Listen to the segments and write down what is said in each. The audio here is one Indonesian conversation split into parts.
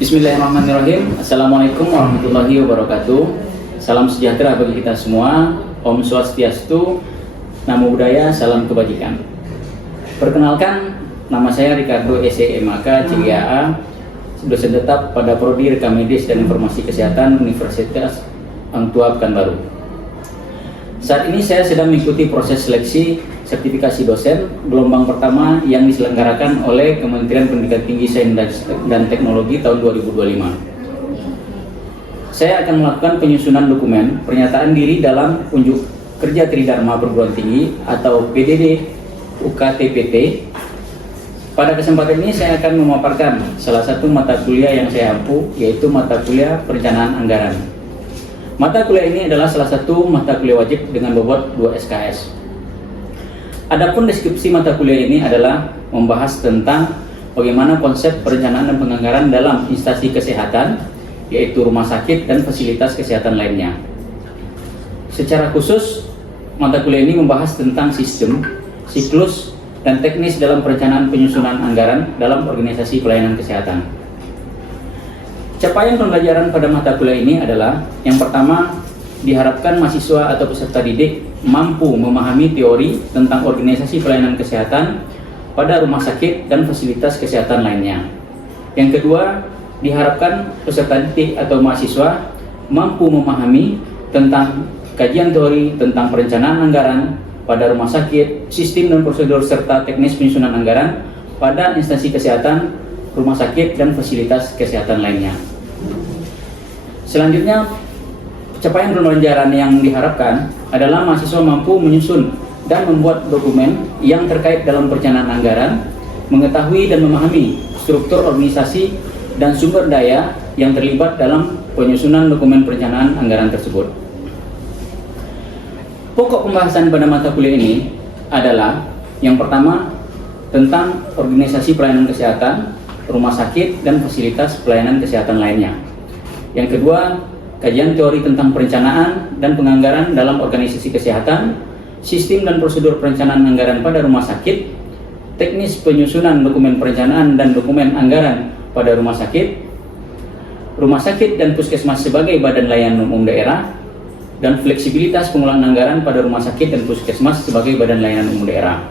Bismillahirrahmanirrahim. Assalamualaikum warahmatullahi wabarakatuh. Salam sejahtera bagi kita semua. Om Swastiastu, Namo Buddhaya, salam kebajikan. Perkenalkan, nama saya Ricardo SEMAK CGAA, dosen tetap pada Prodi Rekam Medis dan Informasi Kesehatan Universitas Hang Tuah Pekanbaru. Saat ini saya sedang mengikuti proses seleksi sertifikasi dosen gelombang pertama yang diselenggarakan oleh Kementerian Pendidikan Tinggi, Sains dan Teknologi tahun 2025. Saya akan melakukan penyusunan dokumen pernyataan diri dalam unjuk kerja Tridharma Perguruan Tinggi atau PDD UKTPT. Pada kesempatan ini saya akan memaparkan salah satu mata kuliah yang saya ampu, yaitu mata kuliah Perencanaan Anggaran. Mata kuliah ini adalah salah satu mata kuliah wajib dengan bobot 2 SKS. Adapun deskripsi mata kuliah ini adalah membahas tentang bagaimana konsep perencanaan dan penganggaran dalam instansi kesehatan, yaitu rumah sakit dan fasilitas kesehatan lainnya. Secara khusus, mata kuliah ini membahas tentang sistem, siklus, dan teknis dalam perencanaan penyusunan anggaran dalam organisasi pelayanan kesehatan. Capaian pembelajaran pada mata kuliah ini adalah, yang pertama, diharapkan mahasiswa atau peserta didik mampu memahami teori tentang organisasi pelayanan kesehatan pada rumah sakit dan fasilitas kesehatan lainnya. Yang kedua, diharapkan peserta didik atau mahasiswa mampu memahami tentang kajian teori tentang perencanaan anggaran pada rumah sakit, sistem dan prosedur serta teknis penyusunan anggaran pada instansi kesehatan, rumah sakit dan fasilitas kesehatan lainnya. Selanjutnya, capaian pembelajaran yang diharapkan adalah mahasiswa mampu menyusun dan membuat dokumen yang terkait dalam perencanaan anggaran, mengetahui dan memahami struktur organisasi dan sumber daya yang terlibat dalam penyusunan dokumen perencanaan anggaran tersebut. Pokok pembahasan pada mata kuliah ini adalah, yang pertama, tentang organisasi pelayanan kesehatan, rumah sakit, dan fasilitas pelayanan kesehatan lainnya. Yang kedua, kajian teori tentang perencanaan dan penganggaran dalam organisasi kesehatan, sistem dan prosedur perencanaan anggaran pada rumah sakit, teknis penyusunan dokumen perencanaan dan dokumen anggaran pada rumah sakit dan puskesmas sebagai badan layanan umum daerah, dan fleksibilitas penggunaan anggaran pada rumah sakit dan puskesmas sebagai badan layanan umum daerah.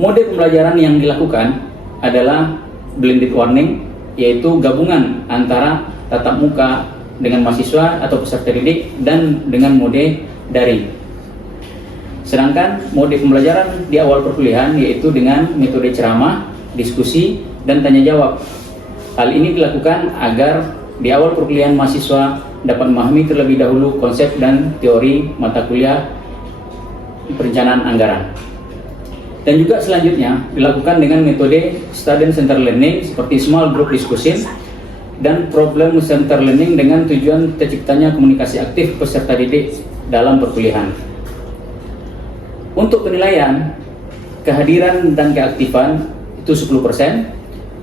Mode pembelajaran yang dilakukan adalah blended learning, yaitu gabungan antara tatap muka dengan mahasiswa atau peserta didik dan dengan mode daring. Sedangkan mode pembelajaran di awal perkuliahan yaitu dengan metode ceramah, diskusi, dan tanya jawab. Hal ini dilakukan agar di awal perkuliahan mahasiswa dapat memahami terlebih dahulu konsep dan teori mata kuliah perencanaan anggaran. Dan juga selanjutnya dilakukan dengan metode student center learning seperti small group discussion dan problem center learning dengan tujuan terciptanya komunikasi aktif peserta didik dalam perkuliahan. Untuk penilaian, kehadiran dan keaktifan itu 10%,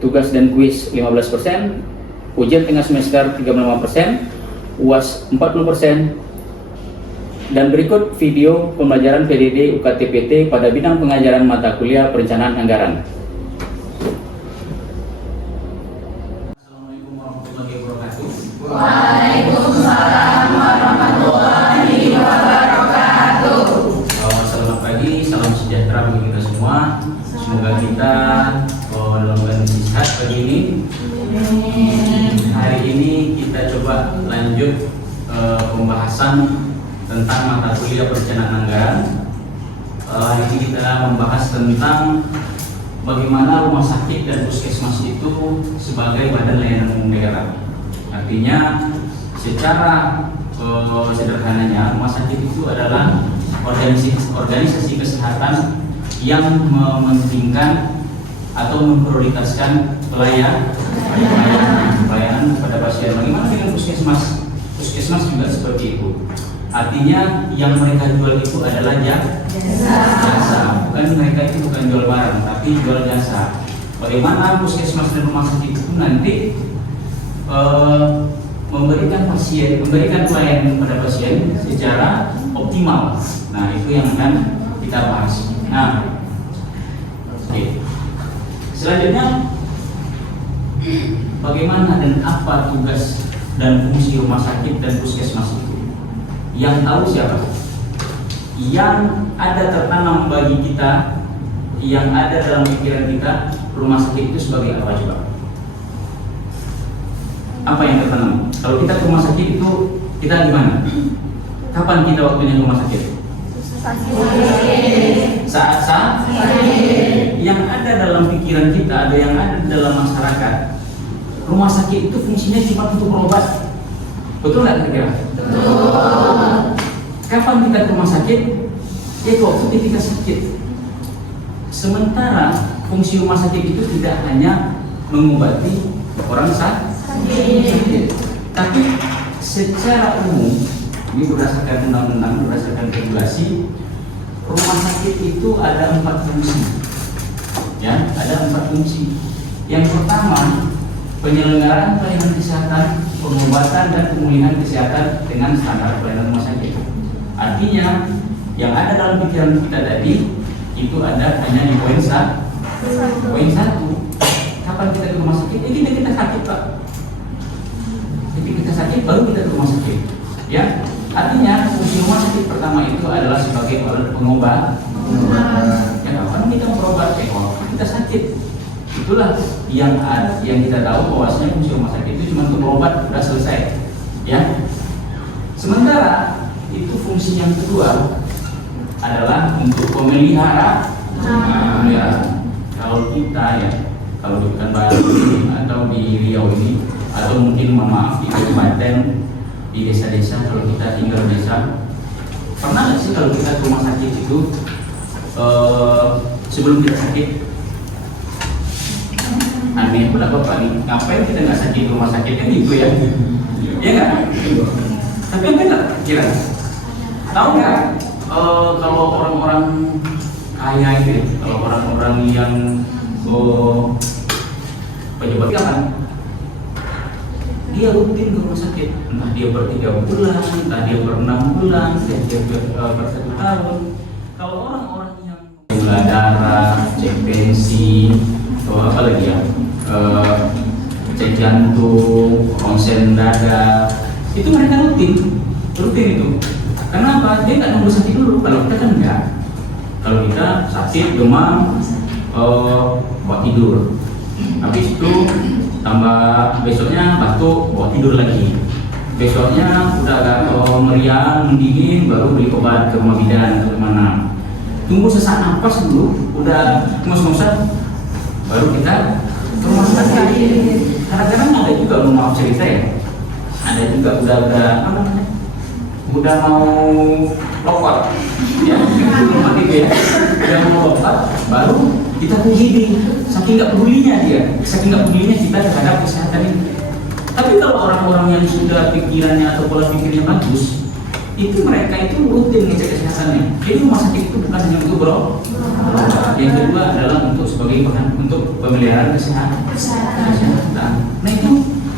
tugas dan kuis 15%, ujian tengah semester 35%, UAS 40%, dan berikut video pembelajaran PDD UKTPT pada bidang pengajaran mata kuliah perencanaan anggaran. Waalaikumsalam warahmatullahi wabarakatuh. Selamat pagi, salam sejahtera bagi kita semua. Semoga kita dalam keadaan sehat pagi ini. Hari ini kita coba lanjut pembahasan tentang mata kuliah perencanaan anggaran. Hari ini kita membahas tentang bagaimana rumah sakit dan puskesmas itu sebagai badan layanan umum daerah. Artinya secara sederhananya rumah sakit itu adalah organisasi kesehatan yang mementingkan atau memprioritaskan pelayanan kepada pasien. Bagaimana dengan puskesmas? Puskesmas juga seperti itu. Artinya yang mereka jual itu adalah jasa. Bukan mereka itu bukan jual barang, tapi jual jasa. Bagaimana puskesmas dan rumah sakit itu nanti memberikan pelayanan kepada pasien secara optimal. Nah, itu yang akan kita bahas. Nah, oke. Selanjutnya bagaimana dan apa tugas dan fungsi rumah sakit dan puskesmas itu? Yang tahu siapa? Yang ada tertanam bagi kita, yang ada dalam pikiran kita, rumah sakit itu sebagai apa coba? Apa yang tertanam? Kalau kita ke rumah sakit itu kita gimana? Kapan kita waktunya ke rumah sakit? Saat yang ada dalam pikiran kita, ada yang ada dalam masyarakat, rumah sakit itu fungsinya cuma untuk berobat. Betul nggak kira-kira? Betul. Kapan kita ke rumah sakit? Ya waktu kita sakit. Sementara fungsi rumah sakit itu tidak hanya mengobati orang sakit, tapi secara umum, ini berdasarkan undang-undang, berdasarkan regulasi, rumah sakit itu ada 4 fungsi. Ya, ada 4 fungsi. Yang pertama, penyelenggaraan pelayanan kesehatan, pengobatan dan pemulihan kesehatan dengan standar pelayanan rumah sakit. Artinya, yang ada dalam pikiran kita tadi itu ada hanya di poin 1. Poin 1, kapan kita ke rumah sakit? Kita sakit, Pak. Ketika kita sakit baru kita ke rumah sakit. Ya, artinya fungsi rumah sakit pertama itu adalah sebagai pengobat. Ya, kapan kita berobat? Kalau kita sakit. Itulah yang kita tahu bahwasanya fungsi rumah sakit itu cuma untuk berobat, sudah selesai. Ya. Sementara itu fungsi yang kedua adalah untuk pemelihara. Kalau kita ya, kalau di Pekanbaru ini atau di Riau ini, atau mungkin mohon maaf di kabupaten, di desa-desa, kalau kita tinggal di desa, pernah nggak sih kalau kita ke rumah sakit itu sebelum kita sakit? Aneh pula Bapak nih, ngapain kita nggak sakit ke rumah sakit kan gitu ya? Iya nggak? Tapi apa nggak kira? Tahu nggak kalau orang-orang kaya itu, kalau orang-orang yang pejabat kan, dia rutin ke rumah sakit, entah dia per 3 bulan, entah dia per 6 bulan, entah dia per 1 tahun. Kalau orang-orang yang gula darah, cek tensi, atau apa lagi ya, cek jantung, ronsen dada, itu mereka rutin itu. Kenapa? Dia nggak nunggu sakit dulu. Kalau kita kan enggak. Kalau kita sakit, demam, buat tidur. Habis itu tambah besoknya batuk, bawa tidur lagi. Besoknya udah agak meriang, mendingin, baru beli obat ke rumah bidan atau kemana. Tunggu sesak nafas dulu, udah ngos-ngosan, baru kita ke rumah sakit. Kadang-kadang ada juga, maaf cerita ya, ada juga udah mau lopot, ya, rumah itu ya, udah mau lopot, baru kita begini, saking nggak pedulinya kita terhadap kesehatan ini. Tapi kalau orang-orang yang sudah pikirannya atau pola pikirnya bagus, itu mereka itu rutin ngecek kesehatannya. Jadi rumah sakit itu bukan hanya untuk yang kedua adalah untuk sebagai bahan untuk pemeliharaan kesehatan. Nah itu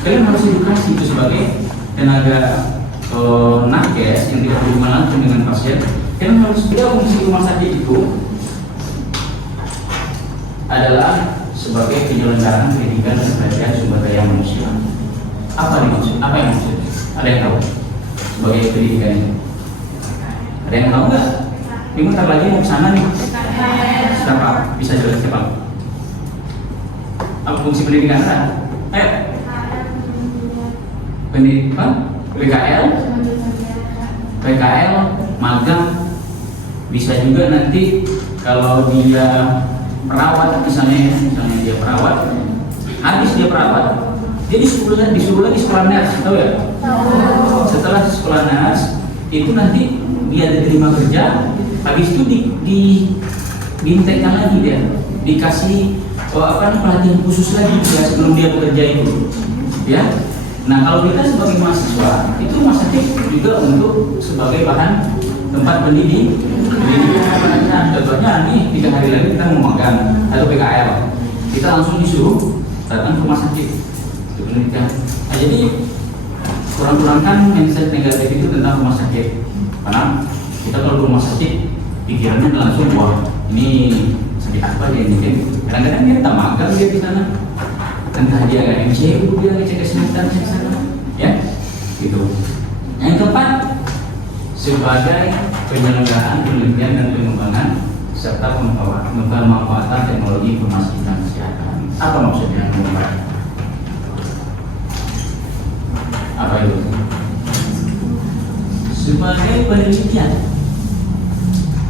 kalian harus edukasi itu sebagai tenaga nakes yang tidak berhubungan langsung dengan pasien. Kalian harus juga fungsi rumah sakit itu adalah sebagai penyelenggaraan pendidikan dan pelatihan sumber daya manusia. Apa yang maksud? Ada yang tahu? Sebagai pendidikan itu. Ada yang tahu nggak? Ini bentar lagi mau ke sana nih. Siapa? Bisa jelas siapa? Apa fungsi pendidikan Anda? Ayo. Pendidikan, PKL, magang. Bisa juga nanti kalau dia perawat misalnya dia perawat, habis dia perawat, dia disuruh lagi sekolah nurse, tahu ya? Setelah sekolah nurse itu nanti dia diterima kerja, habis itu diintekkan lagi dia, dikasih pelatihan khusus lagi ya sebelum dia bekerja itu, ya. Nah kalau kita sebagai mahasiswa itu rumah sakit juga untuk sebagai bahan tempat pendidikan. Nah, contohnya nih 3 hari lagi kita mau magang atau PKL, kita langsung disuruh datang ke rumah sakit untuk pendidikan. Nah, jadi kurang-kurangkan mindset negatif itu tentang rumah sakit. Karena kita kalau ke rumah sakit pikirannya langsung wah ini sakit apa dia ini. Kadang-kadang kita magang dia di sana. entah dia nggak MCU, dia ngecek kesehatan di sana, ya, gitu. Yang keempat, sebagai penyelenggaraan penelitian dan pengembangan serta pemanfaatan teknologi informasi dan kesehatan. Apa maksudnya keempat? Apa itu? Sebagai penelitian,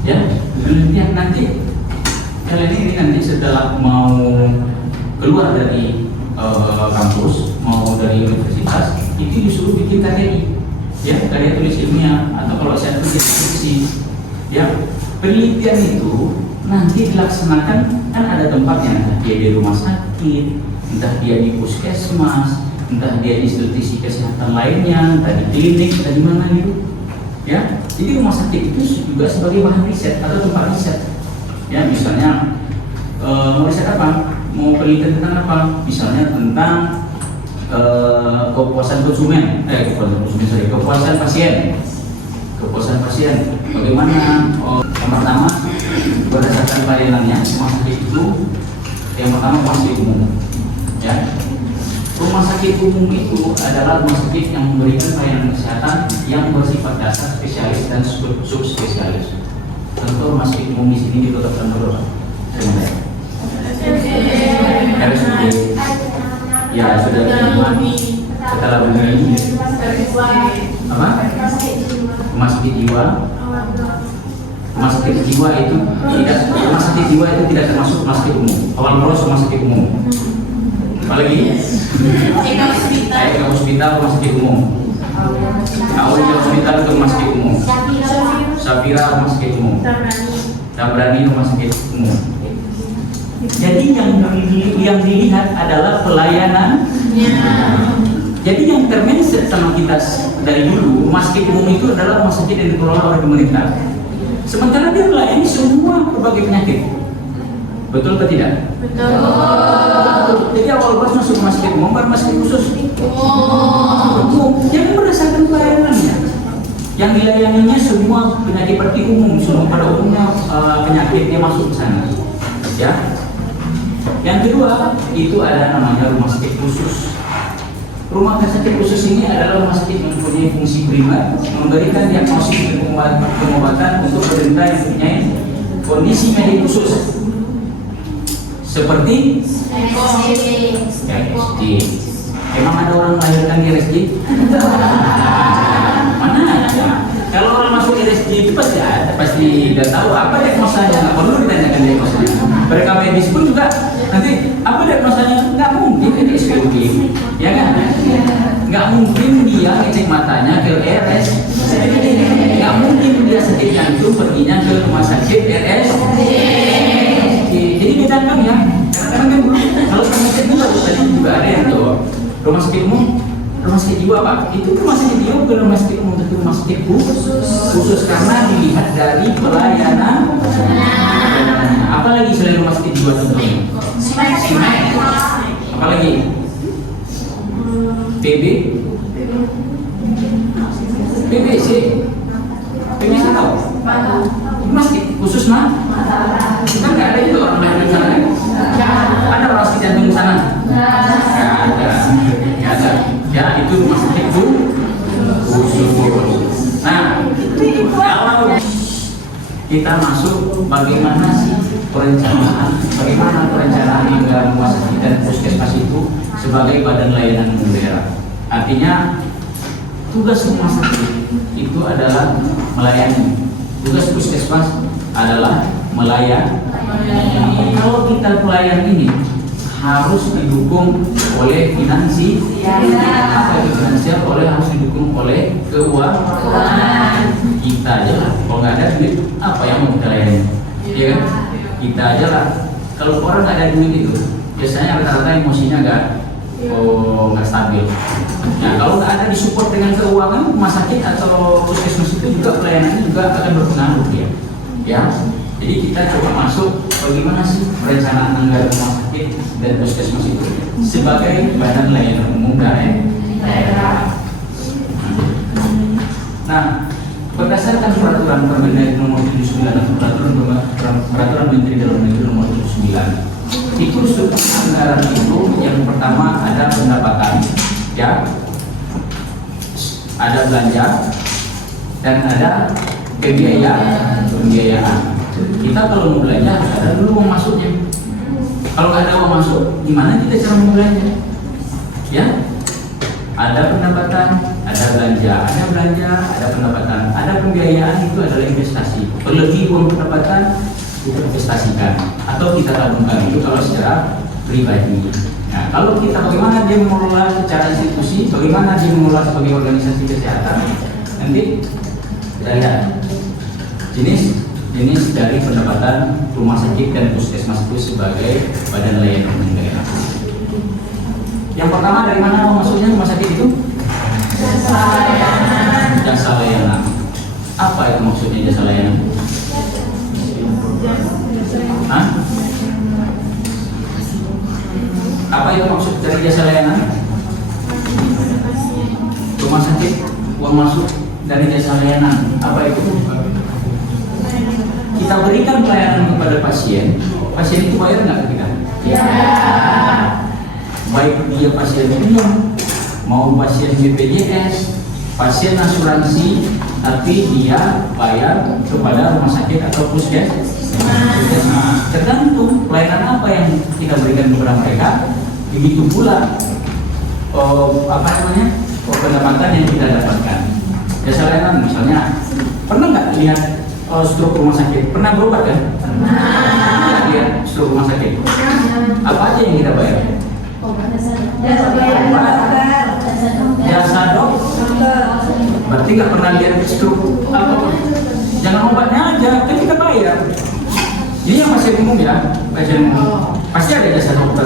ya, penelitian nanti kalian ini nanti setelah mau keluar dari kampus, mau dari universitas, itu disuruh bikin KTI, ya, karya tulis ilmiah, atau kalau saya tulis skripsi, ya. Penelitian itu nanti dilaksanakan, kan ada tempatnya, entah dia di rumah sakit, entah dia di puskesmas, entah dia di institusi kesehatan lainnya, entah di klinik, entah di mana gitu, ya. Jadi rumah sakit itu juga sebagai bahan riset atau tempat riset, ya. Misalnya mau riset apa, mau penelitian tentang apa, misalnya tentang kepuasan konsumen, kepuasan pasien. Kepuasan pasien, bagaimana? Yang pertama, berdasarkan pelayanannya, rumah sakit itu yang pertama rumah sakit umum, ya. Rumah sakit umum itu adalah rumah sakit yang memberikan pelayanan kesehatan yang bersifat dasar, spesialis dan subspesialis. Tentu rumah sakit umum di sini ditetapkan dulu, RSUD, ya sudah diterima setelah begini, apa? Rumah sakit jiwa. Rumah sakit jiwa itu tidak termasuk rumah sakit umum. Awal mula rumah sakit umum. Apalagi? Eka Hospital rumah sakit umum. Aulia Hospital itu rumah sakit umum. Safira rumah sakit umum. Tabrani rumah sakit umum. Jadi yang dilihat adalah pelayanan. Jadi yang termenset sama kita dari dulu, rumah sakit umum itu adalah rumah sakit yang dikelola oleh pemerintah. Sementara dia melayani semua berbagai penyakit. Betul atau tidak? Betul. Jadi awal masuk rumah sakit umum, baru rumah sakit khusus. Jadi berdasarkan pelayanannya. Yang dilayaninya semua penyakit seperti umum, semua pada umumnya penyakitnya masuk ke sana. Ya. Yang kedua, itu ada namanya rumah sakit khusus. Rumah sakit khusus ini adalah rumah sakit yang mempunyai fungsi primer, memberikan diagnosis dan pengobatan untuk penderita yang mempunyai kondisi medis khusus, seperti RSJ. Emang ada orang melahirkan di RSJ? Mana ada? Kalau orang masuk RSJ itu pasti ada, pasti udah tahu apa diagnosanya, nggak perlu ditanyakan diagnosanya. Mereka medis pun juga nanti apa diagnosanya, nggak mungkin ini SPOD, ya kan? Nggak mungkin dia ngecek matanya ke RS, nggak mungkin dia sakit jantung perginya ke rumah sakit RS. Jadi bedakan ya, karena kan kalau rumah sakit jiwa tadi juga ada yang tuh rumah sakit umum, rumah sakit jiwa pak, itu rumah sakit jiwa bukan rumah sakit umum, tapi rumah sakit khusus karena dilihat dari pelayanan. Apalagi selain rumah sakit jiwa tentunya? Apalagi? PB, PBC, PBC tahu? Rumah sakit khusus mah? Kan nggak ada itu orang lain di sana. Ada rumah sakit jantung di sana? Nggak ada. Ya itu rumah sakit khusus. Nah, kalau kita masuk bagaimana sih bagaimana perencanaan anggaran rumah sakit dan puskesmas itu sebagai badan layanan umum daerah. Artinya tugas rumah sakit itu adalah melayani, tugas puskesmas adalah melayani. Kalau kita pelayan ini harus didukung oleh finansial, harus didukung oleh keuangan. Kita aja lah, kalau nggak ada duit apa yang mau kita layani, ya kan? Kita aja lah. Kalau orang nggak ada duit itu biasanya rata-rata emosinya nggak stabil. Nah kalau nggak ada disupport dengan keuangan, rumah sakit atau puskesmas itu juga pelayanannya juga akan berpengaruh ya. Ya, jadi kita coba masuk bagaimana sih perencanaan anggaran rumah sakit dan puskesmas itu sebagai badan layanan umum daerah. Nah, berdasarkan peraturan Permendagri nomor 79 atau peraturan Menteri Dalam Negeri nomor 79, itu struktur anggaran itu yang pertama ada pendapatan, ya, ada belanja, dan ada pembiayaan. Kita kalau mau belanja harus ada dulu uang masuknya. Kalau nggak ada uang masuk, gimana kita cara mau belanja? Ya, ada pendapatan, ada belanja, ada pendapatan, ada pembiayaan, itu adalah investasi. Berlebih uang pendapatan itu investasikan atau kita tabungkan, itu kalau secara pribadi. Nah, kalau kita bagaimana dia mengelola secara institusi, bagaimana dia mengelola sebagai organisasi kesehatan, nanti kita lihat jenis dari pendapatan rumah sakit dan puskesmas itu sebagai badan layanan negara. Yang pertama dari mana maksudnya rumah sakit itu? Jasa layanan. Jasa layanan. Apa itu maksudnya jasa layanan? Hah? Apa itu maksud dari jasa layanan? Rumah sakit uang masuk dari jasa layanan. Apa itu? Kita berikan pelayanan kepada pasien. Pasien itu bayar nggak ke kita? Ya. Baik dia pasien umum, mau pasien BPJS, pasien asuransi, tapi dia bayar kepada rumah sakit atau puskesmas. Tergantung pelayanan apa yang kita berikan kepada mereka, begitu pula pendapatan yang kita dapatkan. Jasa layanan misalnya, pernah nggak lihat stroke rumah sakit? Pernah berobat kan? Pernah lihat stroke rumah sakit? Apa aja yang kita bayar? Jasa dokter. Berarti nggak pernah lihat stroke apa? Jangan obatnya aja, kan kita bayar. Ini yang pasien umum ya, pasien umum. Pasti ada jasa dokter.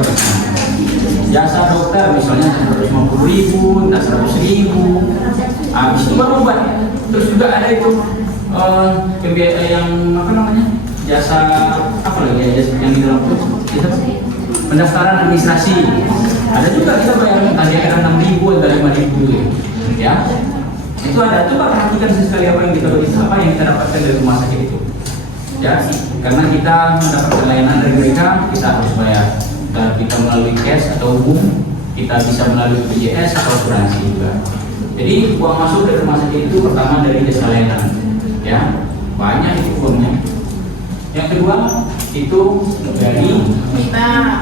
Jasa dokter misalnya 150.000, 100.000. Habis itu baru obat. Terus juga ada itu yang apa namanya? Jasa apa lagi ya, jasa yang di dalam itu pendaftaran administrasi. Ada juga kita bayar tadi ada 6.000 atau 5.000 ya. Itu ada, coba perhatikan sekali apa yang kita beri, apa yang kita dapatkan dari rumah sakit itu. Ya, karena kita mendapatkan layanan dari mereka, kita harus bayar. Dan kita melalui cash atau umum, kita bisa melalui BPJS atau asuransi juga. Jadi uang masuk dari rumah sakit itu pertama dari jasa layanan, ya banyak itu uangnya. Yang kedua itu dari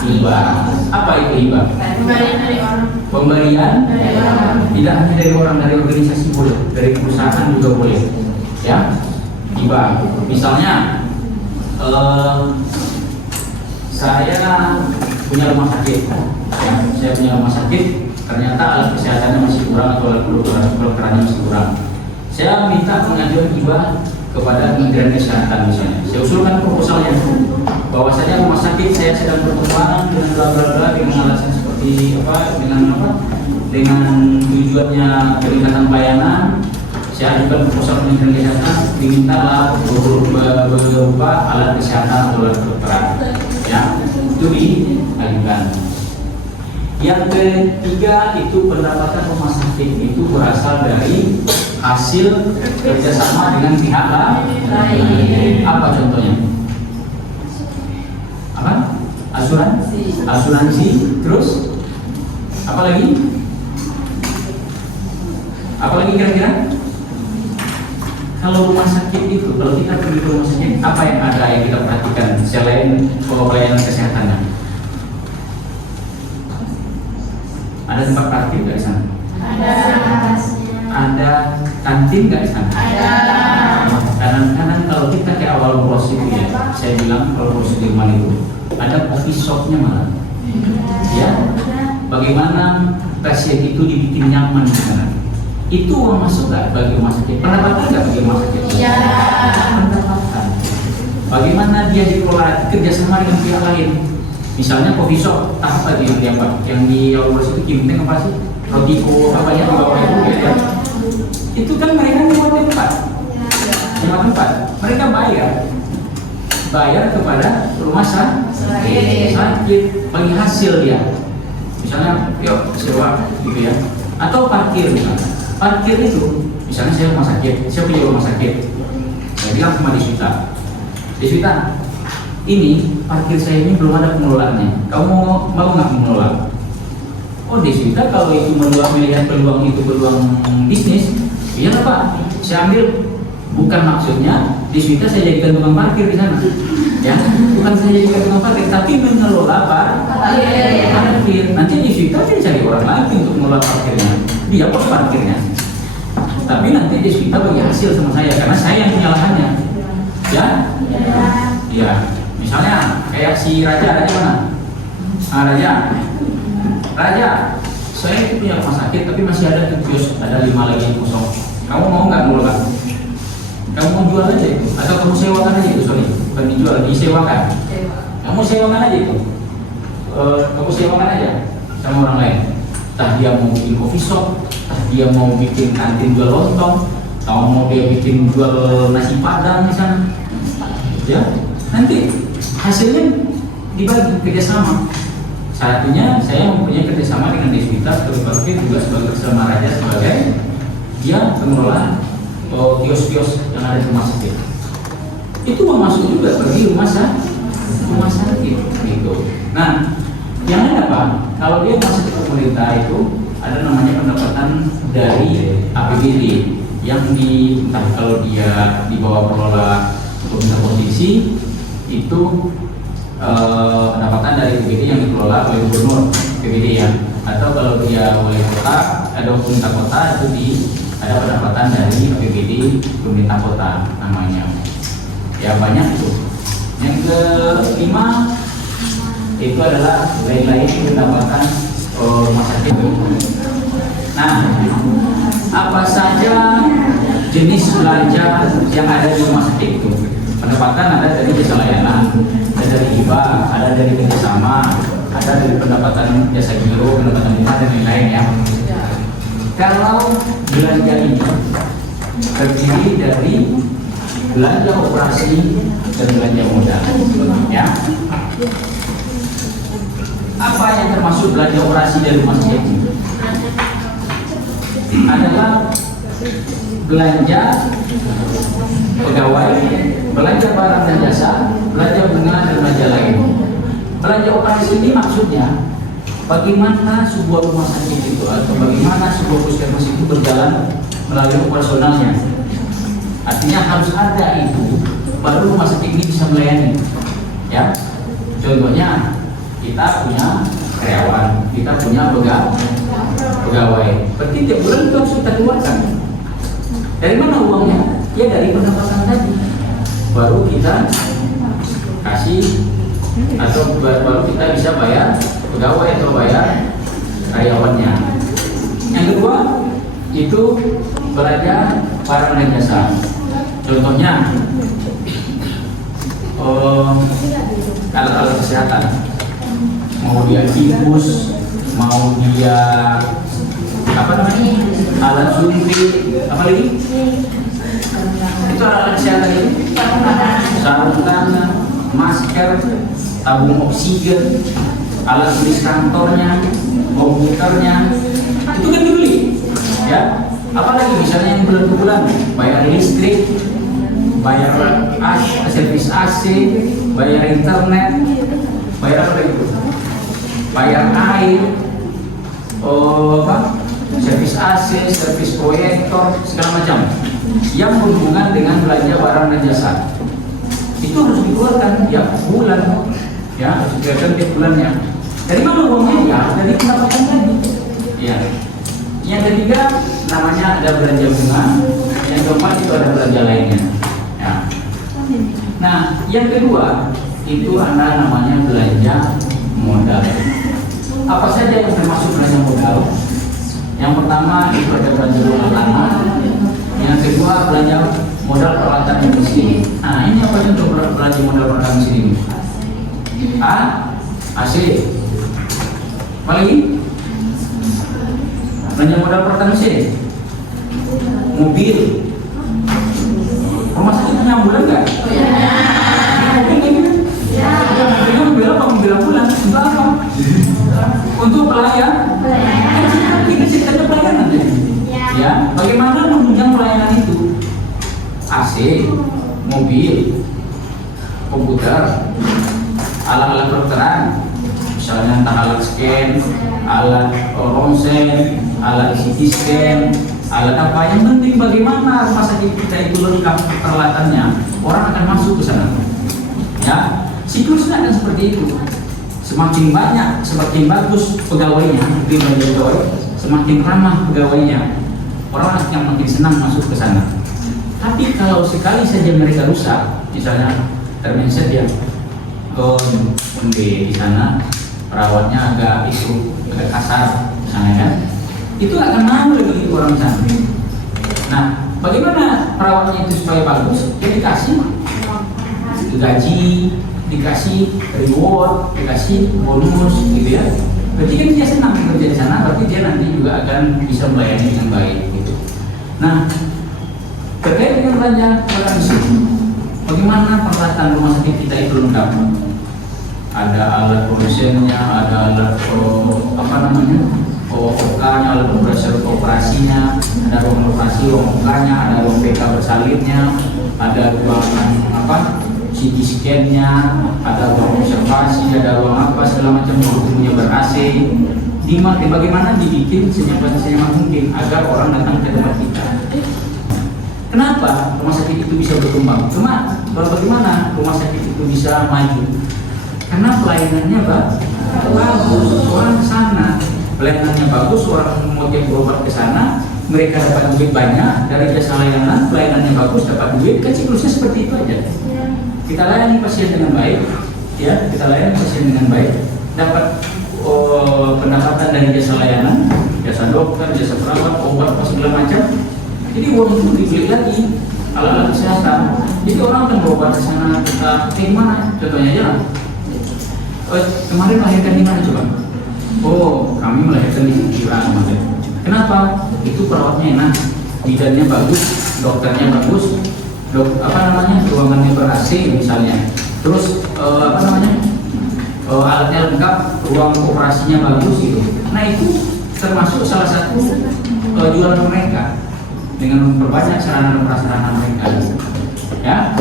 hibah. Apa itu hibah? Pemberian dari orang. Pemberian tidak hanya dari orang, dari organisasi boleh, dari perusahaan juga boleh. Ya, hibah. Misalnya saya punya rumah sakit, ya, saya punya rumah sakit, ternyata alat kesehatannya masih kurang atau alat kedokterannya masih kurang. Saya minta pengajuan hibah kepada Kementerian Kesehatan misalnya. Saya usulkan proposalnya bahwasanya rumah sakit saya sedang berkembang dengan bla bla bla dengan alasan seperti apa, dengan tujuannya peningkatan pelayanan. Saya ajukan proposal Kementerian Kesehatan, dimintalah berupa alat kesehatan atau alat kedokteran. Ya, itu diajukan. Yang ketiga itu pendapatan rumah sakit itu berasal dari hasil kerjasama dengan pihak lain. Apa contohnya? Apa? Asuransi. Terus? Apa lagi? Apa lagi kira-kira? Kalau rumah sakit itu, kalau kita pergi ke rumah sakit, apa yang ada yang kita perhatikan selain pelayanan kesehatannya? Ada tempat parkir nggak di sana? Ada kantin nggak di sana? Kadang-kadang kalau kita ke awal prosedur ya, saya bilang kalau prosedur mal itu ada coffee shopnya malah. Ya, bagaimana pasien itu dibikin nyaman di sana? Itu uang masuk nggak bagi rumah sakit? Pendapatan nggak bagi rumah sakit? Iya. Pendapatan. Bagaimana dia dikelola kerjasama dengan pihak lain? Misalnya coffee shop, apa itu yang di awal itu Kimteng apa sih? Rotiko apa yang di bawah itu gitu. Itu kan mereka nyewa tempat, mereka bayar kepada rumah sakit bagi hasil dia. Misalnya, yuk sewa gitu ya, atau parkir misalnya. Parkir itu Misalnya saya rumah sakit, saya punya rumah sakit. Saya bilang sama Deswita, ini parkir saya ini belum ada pengelolaannya. Kamu mau nggak mengelola? Oh Deswita, kalau itu melihat peluang itu peluang bisnis, iya Pak, saya ambil. Bukan maksudnya Deswita saya jadikan tukang parkir di sana, ya. Bukan saya jadikan tukang parkir, tapi mengelola parkir. Nanti Deswita bisa cari orang lagi untuk mengelola parkirnya. Dia pos parkirnya. Tapi nanti Deswita bagi hasil sama saya karena saya yang punya lahannya, ya. Iya. Misalnya kayak si Raja mana? Raja, saya itu punya rumah sakit tapi masih ada di kios, ada 5 lagi yang kosong. Kamu mau nggak mengelola? Kamu mau jual aja itu, atau kamu sewakan aja itu, bukan dijual, disewakan. Kamu sewakan aja itu, kamu sewakan aja sama orang lain. Entah dia mau bikin coffee shop, entah dia mau bikin kantin jual lontong, atau mau dia bikin jual nasi padang misalnya, ya. Nanti hasilnya dibagi kerjasama. Satunya saya mempunyai kerjasama dengan Deswita sebagai parkir, juga sebagai bersama Raja sebagai dia pengelola kios-kios yang ada di rumah sakit. Itu masuk juga bagi rumah sakit gitu. Nah, yang lain apa? Kalau dia masuk ke pemerintah itu ada namanya pendapatan dari APBD yang entah kalau dia di bawah pengelola pemerintah provinsi itu pendapatan dari APBD yang dikelola oleh gubernur APBD ya, atau kalau dia oleh kota ada pemerintah kota itu ada pendapatan dari APBD pemerintah kota namanya. Ya banyak itu. Yang kelima itu adalah lain-lain pendapatan rumah sakit. Nah, apa saja jenis belanja yang ada di rumah sakit itu? Pendapatan ada dari jasa layanan, ada dari hibah, ada dari kerjasama, ada dari pendapatan jasa giro, pendapatan bunga dan lain-lain ya. Kalau belanja ini terdiri dari belanja operasi dan belanja modal, ya. Apa yang termasuk belanja operasi dari rumah sakit ini? Adalah belanja pegawai, belanja barang dan jasa, belanja bunga dan belanja lain. Belanja operasi ini maksudnya bagaimana sebuah rumah sakit itu atau bagaimana sebuah puskesmas itu berjalan melalui operasionalnya. Artinya harus ada itu baru rumah sakit ini bisa melayani. Ya, contohnya kita punya karyawan, kita punya pegawai. Berarti tiap bulan itu harus kita keluarkan. Dari mana uangnya? Ya dari pendapatan tadi. Baru kita kasih atau baru kita bisa bayar pegawai atau bayar karyawannya. Yang kedua itu belanja barang dan jasa. Contohnya alat-alat kesehatan, mau dia infus, mau dia apa namanya alat suntik, apa lagi? Itu alat kesehatan itu, sarung tangan, masker, tabung oksigen, alat tulis kantornya, komputernya, itu kan dibeli, ya. Apalagi misalnya yang bulan ke bulan bayar listrik, bayar servis AC, bayar internet, bayar apa lagi? Bayar air, servis AC, servis proyektor, segala macam yang berhubungan dengan belanja barang dan jasa. Itu harus dikeluarkan tiap bulan, ya, harus dikeluarkan tiap bulannya. Dari mana uangnya? Ya, dari pendapatan tadi. Ya. Yang ketiga namanya ada belanja bunga, yang keempat itu ada belanja lainnya. Ya. Nah, yang kedua itu ada namanya belanja modal. Apa saja yang termasuk belanja modal? Yang pertama itu ada belanja modal tanah, yang kedua belanja modal peralatan industri. Nah, ini apa contoh belanja modal peralatan industri? A, AC. Apa lagi? Belanja modal peralatan mesin, mobil. Rumah sakit punya ambulan nggak? Mobil kan? Ya. Mobil apa? Mobil ambulan. Untuk apa? Untuk pelayan. Kan kita ceritanya pelayanan jadi. Ya. Bagaimana menunjang pelayanan? AC, mobil, komputer, alat-alat kedokteran, misalnya entah alat scan, alat ronsen, alat CT scan, alat apa. Yang penting bagaimana rumah sakit kita itu lengkap peralatannya, orang akan masuk ke sana. Ya, siklusnya akan seperti itu. Semakin banyak, semakin bagus pegawainya, lebih banyak pegawai, semakin ramah pegawainya, orang akan makin senang masuk ke sana. Tapi kalau sekali saja mereka rusak, misalnya termenset ya, di sana perawatnya agak kasar, misalnya kan, itu akan mau lagi orang sana. Nah, bagaimana perawatnya itu supaya bagus? Ya dikasih gaji, dikasih reward, dikasih bonus, gitu ya. Berarti kan dia senang kerja di sana, berarti dia nanti juga akan bisa melayani dengan baik, gitu. Nah, terkait dengan belanja asuransi, bagaimana peralatan rumah sakit kita itu lengkap? Ada alat produsennya, ada alat OK-nya, alat operasinya, ada ruang operasi, ruang OK-nya, ada ruang PK bersalinnya, ada ruang CT scan-nya, ada ruang observasi, ada ruang apa segala macam, punya ber-AC. Bagaimana dibikin senyaman mungkin agar orang datang ke tempat kita. Kenapa rumah sakit itu bisa berkembang? Cuma bagaimana rumah sakit itu bisa maju? Karena pelayanannya bagus, orang ke sana, pelayanannya bagus, orang mau berobat ke sana, mereka dapat duit banyak dari jasa layanan, pelayanannya bagus, dapat duit, kan siklusnya seperti itu aja. Kita layani pasien dengan baik, ya, kita layani pasien dengan baik, dapat pendapatan dari jasa layanan, jasa dokter, jasa perawat, obat, segala macam. Jadi uang itu dibeli lagi alat-alat kesehatan. Jadi orang akan berobat ke sana, kita kayak mana? Contohnya aja lah. Kemarin melahirkan di mana coba? Oh, kami melahirkan di Iran kemarin. Kenapa? Itu perawatnya enak, bidannya bagus, dokternya bagus, ruangannya ber-AC misalnya. Terus alatnya lengkap, ruang operasinya bagus gitu. Nah itu termasuk salah satu jualan mereka dengan memperbanyak sarana dan prasarana mereka. Ya,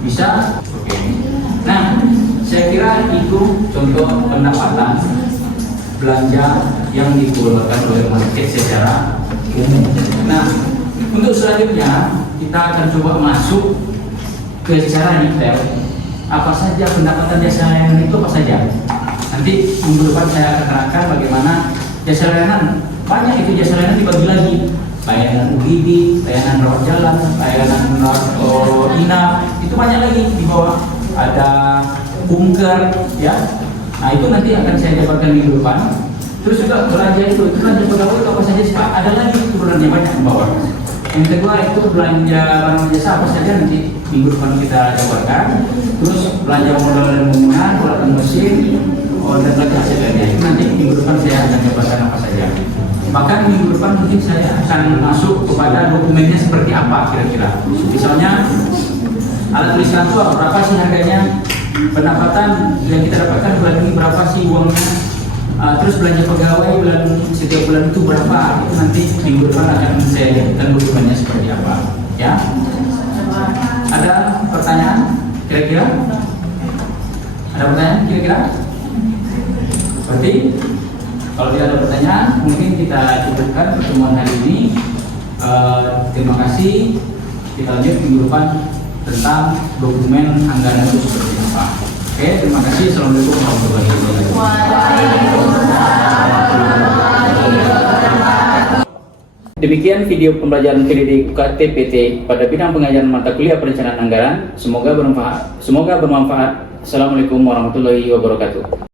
bisa. Oke. Nah, saya kira itu contoh pendapatan belanja yang dikeluarkan oleh rumah sakit secara umum. Nah, untuk selanjutnya kita akan coba masuk ke secara detail apa saja pendapatan jasa layanan itu apa saja. Nanti minggu depan saya akan terangkan bagaimana jasa layanan, banyak itu jasa layanan dibagi lagi, layanan UGD, layanan rawat jalan, layanan inap, itu banyak lagi di bawah, ada bunker, ya. Nah itu nanti akan saya jabarkan minggu depan. Terus juga belanja itu belanja pegawai itu apa saja sih Pak? Ada lagi itu belanja banyak di bawah. Yang kedua itu belanja barang jasa apa saja nanti minggu depan kita jabarkan. Terus belanja modal dan bangunan, peralatan mesin, dan belanja hasil lainnya itu nanti minggu depan saya akan jabarkan apa saja. Bahkan minggu depan mungkin saya akan masuk kepada dokumennya seperti apa kira-kira. Misalnya alat tulis kantor berapa sih harganya, pendapatan yang kita dapatkan bulan ini berapa sih uangnya, terus belanja pegawai setiap bulan itu berapa, itu nanti minggu depan akan saya lihatkan dokumennya seperti apa, ya. Ada pertanyaan kira-kira? Ada pertanyaan kira-kira? Berarti kalau tidak ada pertanyaan mungkin kita cukupkan pertemuan hari ini. Terima kasih. Kita lanjut minggu depan tentang dokumen anggaran itu seperti apa. Oke, terima kasih. Assalamualaikum warahmatullahi wabarakatuh. Demikian video pembelajaran PDD UKT-PT pada bidang pengajaran mata kuliah perencanaan anggaran. Semoga bermanfaat. Assalamualaikum warahmatullahi wabarakatuh.